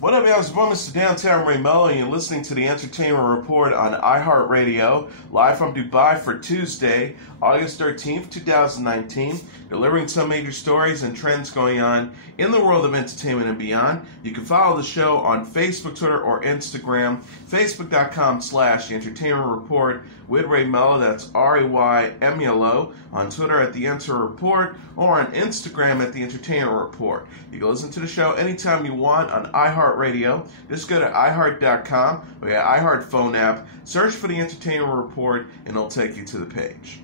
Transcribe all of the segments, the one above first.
What up, y'all? It's Mr. Downtown Ray Melo, and you're listening to the Entertainment Report on iHeartRadio, live from Dubai for Tuesday, August 13th, 2019, delivering some major stories and trends going on in the world of entertainment and beyond. You can follow the show on Facebook, Twitter, or Instagram, facebook.com/The Entertainment Report with Ray Melo, that's RAYMELO, on Twitter at The Enter Report, or on Instagram at The Entertainment Report. You can listen to the show anytime you want on iHeartRadio. Just go to iHeart.com, or your iHeart phone app, search for The Entertainment Report, and it'll take you to the page.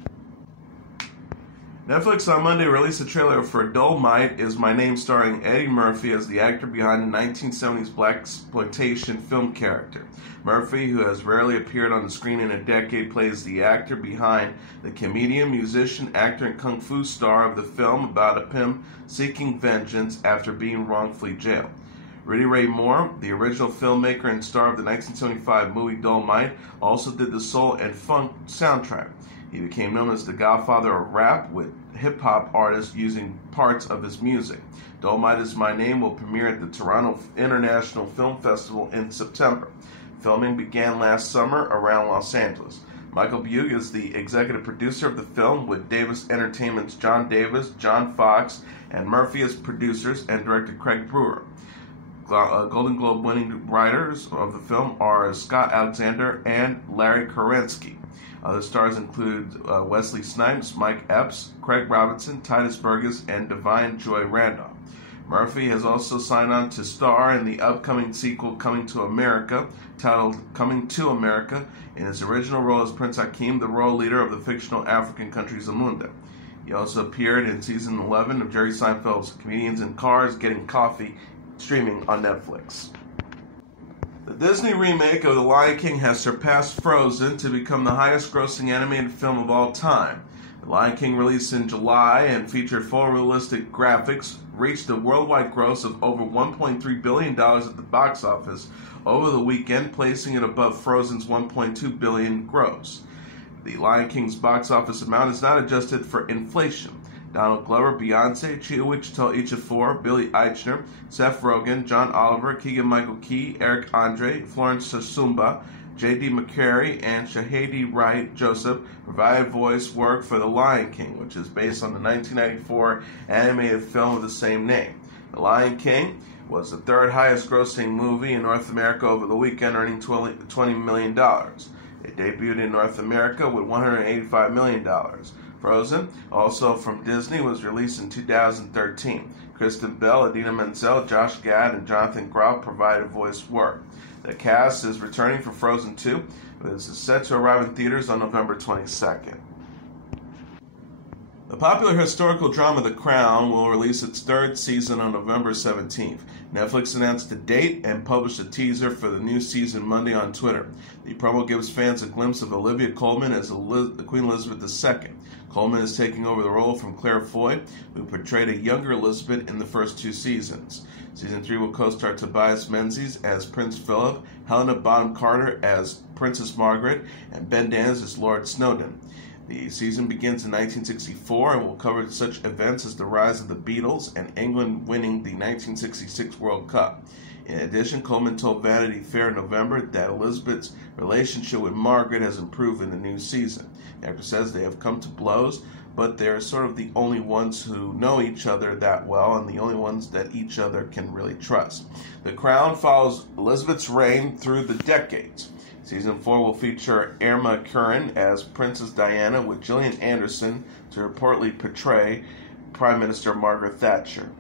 Netflix on Monday released a trailer for Dolemite, Is My Name, starring Eddie Murphy as the actor behind the 1970s blaxploitation film character. Murphy, who has rarely appeared on the screen in a decade, plays the actor behind the comedian, musician, actor, and kung fu star of the film about a pimp seeking vengeance after being wrongfully jailed. Rudy Ray Moore, the original filmmaker and star of the 1975 movie Dolemite, also did the soul and funk soundtrack. He became known as the godfather of rap, with hip-hop artists using parts of his music. Dolemite Is My Name will premiere at the Toronto International Film Festival in September. Filming began last summer around Los Angeles. Michael Bugh is the executive producer of the film, with Davis Entertainment's John Davis, John Fox, and Murphy as producers, and director Craig Brewer. Golden Globe winning writers of the film are Scott Alexander and Larry Kerensky. Other stars include Wesley Snipes, Mike Epps, Craig Robinson, Titus Burgess, and Divine Joy Randolph. Murphy has also signed on to star in the upcoming sequel Coming to America, titled Coming to America, in his original role as Prince Hakeem, the royal leader of the fictional African country Zamunda. He also appeared in season 11 of Jerry Seinfeld's Comedians in Cars Getting Coffee, streaming on Netflix. The Disney remake of The Lion King has surpassed Frozen to become the highest-grossing animated film of all time. The Lion King, released in July and featured photorealistic graphics, reached a worldwide gross of over $1.3 billion at the box office over the weekend, placing it above Frozen's $1.2 billion gross. The Lion King's box office amount is not adjusted for inflation. Donald Glover, Beyonce, Chiwetel Ejiofor, Billy Eichner, Seth Rogen, John Oliver, Keegan-Michael Key, Eric Andre, Florence Sassoumba, J.D. McCary, and Shahidi Wright Joseph provided voice work for The Lion King, which is based on the 1994 animated film of the same name. The Lion King was the third highest grossing movie in North America over the weekend, earning $20 million. It debuted in North America with $185 million. Frozen, also from Disney, was released in 2013. Kristen Bell, Idina Menzel, Josh Gad, and Jonathan Groff provided voice work. The cast is returning for Frozen 2, which is set to arrive in theaters on November 22nd. The popular historical drama The Crown will release its third season on November 17th. Netflix announced the date and published a teaser for the new season Monday on Twitter. The promo gives fans a glimpse of Olivia Colman as Queen Elizabeth II. Colman is taking over the role from Claire Foy, who portrayed a younger Elizabeth in the first two seasons. Season 3 will co-star Tobias Menzies as Prince Philip, Helena Bonham Carter as Princess Margaret, and Ben Daniels as Lord Snowdon. The season begins in 1964 and will cover such events as the rise of the Beatles and England winning the 1966 World Cup. In addition, Coleman told Vanity Fair in November that Elizabeth's relationship with Margaret has improved in the new season. The actor says they have come to blows, but they're sort of the only ones who know each other that well and the only ones that each other can really trust. The Crown follows Elizabeth's reign through the decades. Season 4 will feature Irma Curran as Princess Diana, with Gillian Anderson to reportedly portray Prime Minister Margaret Thatcher.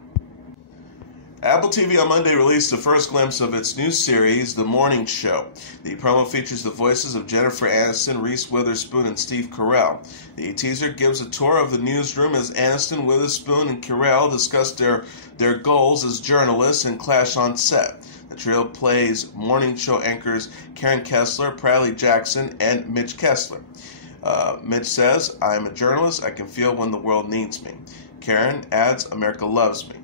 Apple TV on Monday released the first glimpse of its new series, The Morning Show. The promo features the voices of Jennifer Aniston, Reese Witherspoon, and Steve Carell. The teaser gives a tour of the newsroom as Aniston, Witherspoon, and Carell discuss their goals as journalists and clash on set. The trio plays morning show anchors Karen Kessler, Bradley Jackson, and Mitch Kessler. Mitch says, "I am a journalist. I can feel when the world needs me." Karen adds, "America loves me."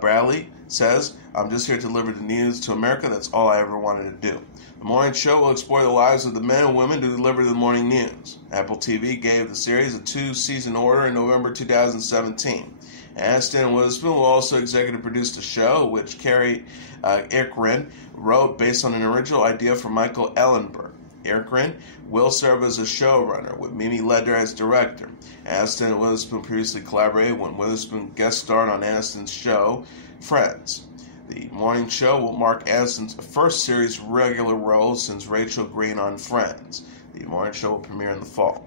Bradley says, "I'm just here to deliver the news to America. That's all I ever wanted to do." The morning show will explore the lives of the men and women who deliver the morning news. Apple TV gave the series a 2-season order in November 2017. Aniston and Witherspoon will also executive produce the show, which Carrie Eckren wrote based on an original idea from Michael Ellenberg. Eckren will serve as a showrunner, with Mimi Leder as director. Aniston and Witherspoon previously collaborated when Witherspoon guest starred on Aniston's show, Friends. The morning show will mark Aniston's first series regular role since Rachel Green on Friends. The morning show will premiere in the fall.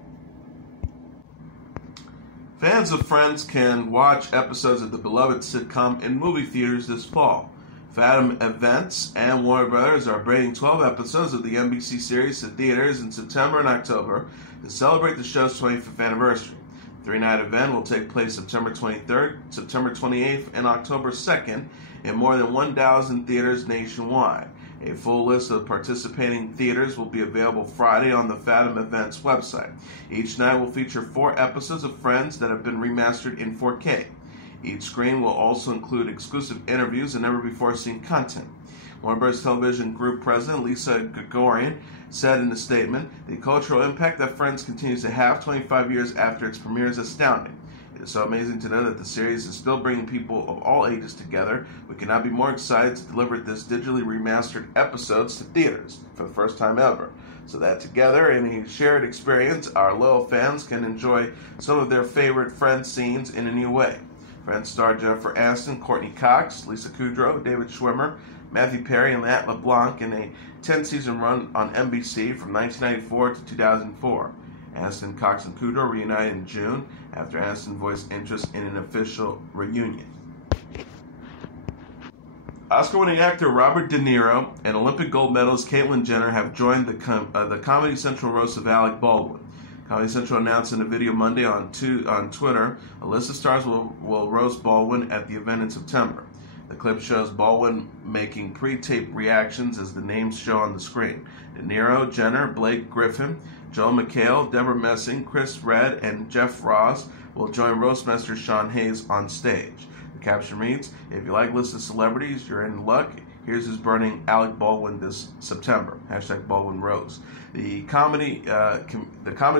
Fans of Friends can watch episodes of the beloved sitcom in movie theaters this fall. Fathom Events and Warner Brothers are bringing 12 episodes of the NBC series to theaters in September and October to celebrate the show's 25th anniversary. The three-night event will take place September 23rd, September 28th, and October 2nd in more than 1,000 theaters nationwide. A full list of participating theaters will be available Friday on the Fathom Events website. Each night will feature 4 episodes of Friends that have been remastered in 4K. Each screen will also include exclusive interviews and never-before-seen content. Warner Bros. Television Group President Lisa Gregorian said in a statement, "The cultural impact that Friends continues to have 25 years after its premiere is astounding. It is so amazing to know that the series is still bringing people of all ages together. We cannot be more excited to deliver this digitally remastered episodes to theaters for the first time ever, so that together in a shared experience, our loyal fans can enjoy some of their favorite Friends scenes in a new way." Friends star Jennifer Aniston, Courtney Cox, Lisa Kudrow, David Schwimmer, Matthew Perry, and Matt LeBlanc in a 10-season run on NBC from 1994 to 2004. Aniston, Cox, and Kudrow reunited in June after Aniston voiced interest in an official reunion. Oscar-winning actor Robert De Niro and Olympic gold medalist Caitlyn Jenner have joined the Comedy Central roast of Alec Baldwin. Comedy Central announced in a video Monday on Twitter, a list of stars will roast Baldwin at the event in September. The clip shows Baldwin making pre-taped reactions as the names show on the screen. De Niro, Jenner, Blake Griffin, Joel McHale, Deborah Messing, Chris Redd, and Jeff Ross will join Roastmaster Sean Hayes on stage. The caption reads, "If you like lists of celebrities, you're in luck. Here's who's burning Alec Baldwin this September. #Baldwin Roast." The Comedy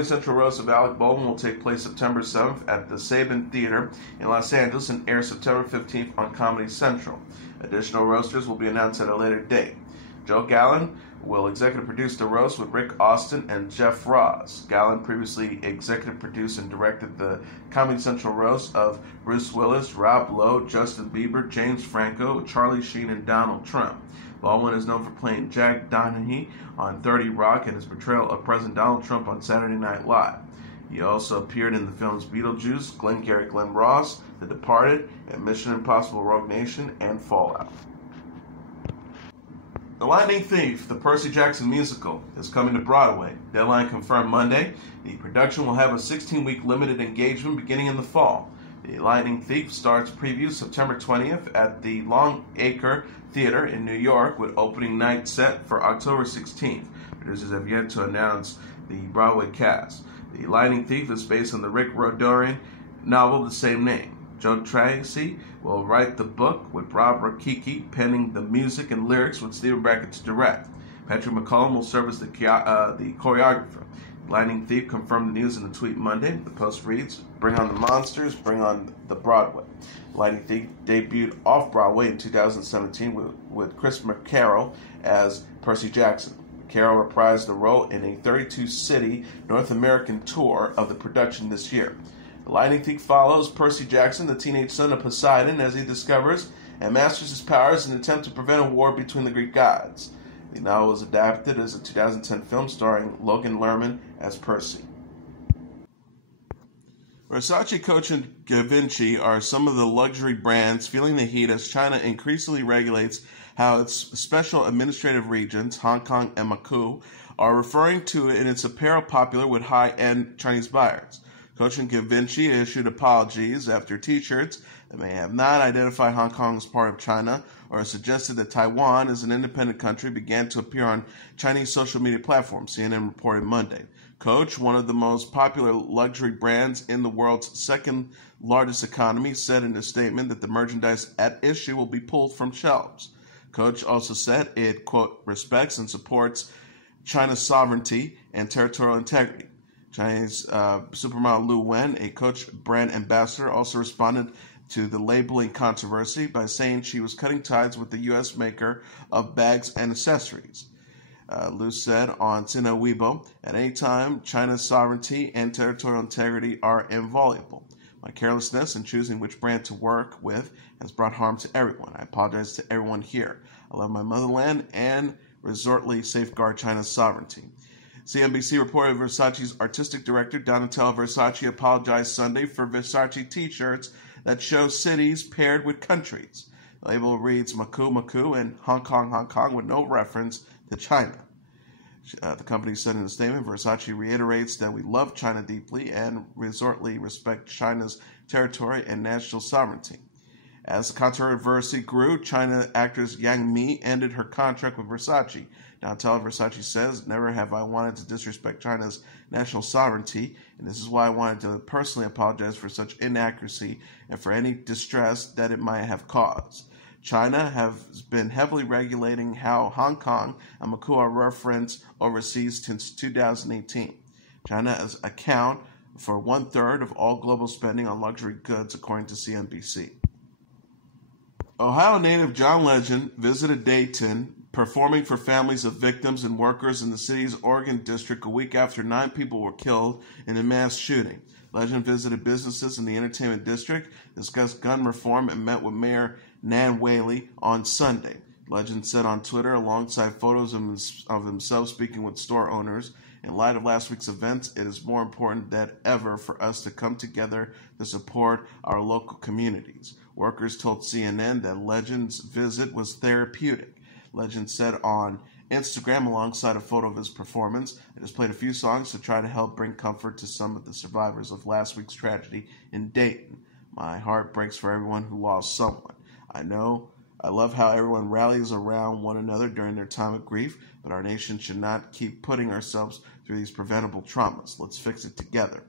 Central roast of Alec Baldwin will take place September 7th at the Saban Theater in Los Angeles and air September 15th on Comedy Central. Additional roasters will be announced at a later date. Joe Gallen will executive produce the roast with Rick Austin and Jeff Ross. Gallen previously executive produced and directed the Comedy Central roast of Bruce Willis, Rob Lowe, Justin Bieber, James Franco, Charlie Sheen, and Donald Trump. Baldwin is known for playing Jack Donaghy on 30 Rock and his portrayal of President Donald Trump on Saturday Night Live. He also appeared in the films Beetlejuice, Glengarry Glen Ross, The Departed, and Mission Impossible Rogue Nation, and Fallout. The Lightning Thief, the Percy Jackson Musical, is coming to Broadway. Deadline confirmed Monday. The production will have a 16-week limited engagement beginning in the fall. The Lightning Thief starts previews September 20th at the Longacre Theater in New York, with opening night set for October 16th. Producers have yet to announce the Broadway cast. The Lightning Thief is based on the Rick Riordan novel of the same name. Joe Tracy will write the book, with Rob Rakicki penning the music and lyrics with Stephen Brackett to direct. Patrick McCollum will serve as the choreographer. Lightning Thief confirmed the news in a tweet Monday. The post reads, "Bring on the monsters, bring on the Broadway." Lightning Thief debuted off-Broadway in 2017 with Chris McCarroll as Percy Jackson. McCarroll reprised the role in a 32-city North American tour of the production this year. The Lightning Thief follows Percy Jackson, the teenage son of Poseidon, as he discovers and masters his powers in an attempt to prevent a war between the Greek gods. The novel was adapted as a 2010 film starring Logan Lerman as Percy. Versace, Coach, and Givenchy are some of the luxury brands feeling the heat as China increasingly regulates how its special administrative regions, Hong Kong and Macau, are referring to it in its apparel popular with high-end Chinese buyers. Coach and Givenchy issued apologies after T-shirts that may have not identified Hong Kong as part of China or suggested that Taiwan is an independent country began to appear on Chinese social media platforms, CNN reported Monday. Coach, one of the most popular luxury brands in the world's second largest economy, said in a statement that the merchandise at issue will be pulled from shelves. Coach also said it, quote, respects and supports China's sovereignty and territorial integrity. Chinese supermodel Lu Wen, a Coach brand ambassador, also responded to the labeling controversy by saying she was cutting ties with the U.S. maker of bags and accessories. Liu said on Sina Weibo, "At any time, China's sovereignty and territorial integrity are inviolable. My carelessness in choosing which brand to work with has brought harm to everyone. I apologize to everyone here. I love my motherland and resolutely safeguard China's sovereignty." CNBC reported Versace's artistic director Donatella Versace apologized Sunday for Versace t-shirts that show cities paired with countries. The label reads Maku Maku and Hong Kong with no reference to China. The company said in a statement, Versace reiterates that we love China deeply and resolutely respect China's territory and national sovereignty. As the controversy grew, China actress Yang Mi ended her contract with Versace. Donatella Versace says, "Never have I wanted to disrespect China's national sovereignty, and this is why I wanted to personally apologize for such inaccuracy and for any distress that it might have caused. China has been heavily regulating how Hong Kong and Macau are referenced overseas since 2018. China account for 1/3 of all global spending on luxury goods, according to CNBC. Ohio native John Legend visited Dayton, performing for families of victims and workers in the city's Oregon district a week after 9 people were killed in a mass shooting. Legend visited businesses in the entertainment district, discussed gun reform, and met with Mayor Nan Whaley on Sunday. Legend said on Twitter, alongside photos of himself speaking with store owners, "In light of last week's events, it is more important than ever for us to come together to support our local communities." Workers told CNN that Legend's visit was therapeutic. Legend said on Instagram, alongside a photo of his performance, "I just played a few songs to try to help bring comfort to some of the survivors of last week's tragedy in Dayton. My heart breaks for everyone who lost someone. I love how everyone rallies around one another during their time of grief, but our nation should not keep putting ourselves through these preventable traumas. Let's fix it together."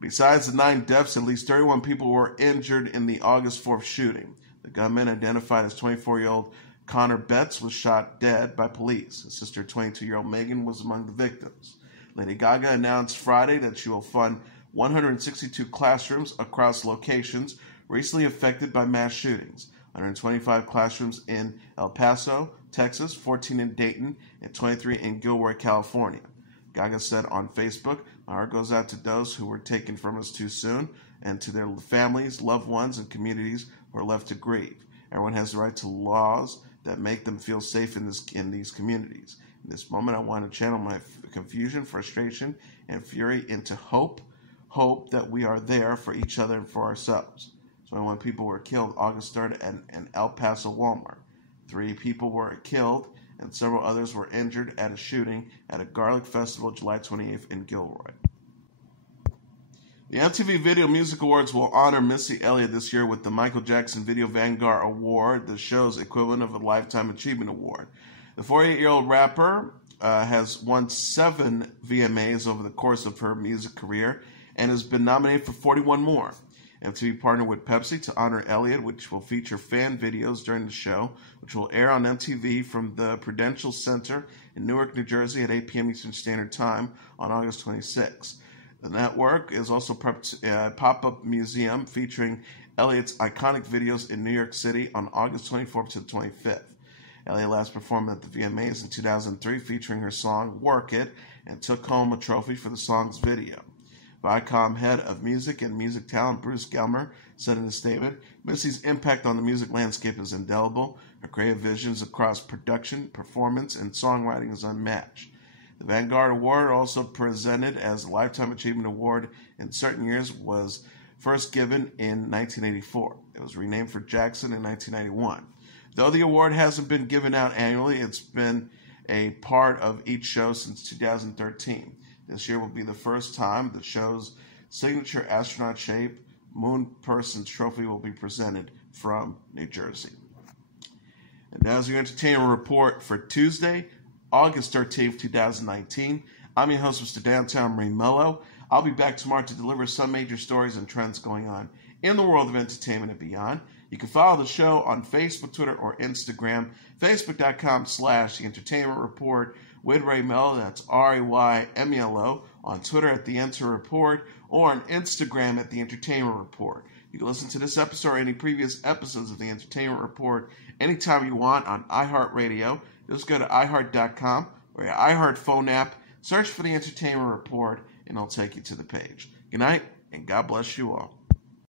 Besides the 9 deaths, at least 31 people were injured in the August 4th shooting. The gunman, identified as 24-year-old Connor Betts, was shot dead by police. His sister, 22-year-old Megan, was among the victims. Lady Gaga announced Friday that she will fund 162 classrooms across locations recently affected by mass shootings. 125 classrooms in El Paso, Texas, 14 in Dayton, and 23 in Gilroy, California. Gaga said on Facebook, "My heart goes out to those who were taken from us too soon, and to their families, loved ones, and communities who are left to grieve. Everyone has the right to laws that make them feel safe in these communities. In this moment, I want to channel my confusion, frustration, and fury into hope that we are there for each other and for ourselves." 21 people were killed August 3rd at an El Paso Walmart. 3 people were killed and several others were injured at a shooting at a garlic festival July 28th in Gilroy. The MTV Video Music Awards will honor Missy Elliott this year with the Michael Jackson Video Vanguard Award, the show's equivalent of a Lifetime Achievement Award. The 48-year-old rapper has won 7 VMAs over the course of her music career and has been nominated for 41 more. MTV partnered with Pepsi to honor Elliott, which will feature fan videos during the show, which will air on MTV from the Prudential Center in Newark, New Jersey at 8 p.m. Eastern Standard Time on August 26. The network is also a pop-up museum featuring Elliott's iconic videos in New York City on August 24th to 25th. Elliott last performed at the VMAs in 2003 featuring her song Work It and took home a trophy for the song's video. Viacom head of music and music talent Bruce Gelmer said in a statement, "Missy's impact on the music landscape is indelible. Her creative visions across production, performance, and songwriting is unmatched." The Vanguard Award, also presented as a Lifetime Achievement Award in certain years, was first given in 1984. It was renamed for Jackson in 1991. Though the award hasn't been given out annually, it's been a part of each show since 2013. This year will be the first time the show's signature astronaut-shaped Moon Person's trophy will be presented from New Jersey. And now's your entertainment report for Tuesday, August 13th, 2019. I'm your host, Mr. Downtown Melo. I'll be back tomorrow to deliver some major stories and trends going on in the world of entertainment and beyond. You can follow the show on Facebook, Twitter, or Instagram. Facebook.com/The Entertainment Report with Ray Melo. That's RAYMELO. On Twitter at The Enter Report, or on Instagram at The Entertainment Report. You can listen to this episode or any previous episodes of the Entertainment Report anytime you want on iHeartRadio. Just go to iHeart.com or your iHeart phone app, search for the Entertainment Report, and it'll take you to the page. Good night, and God bless you all.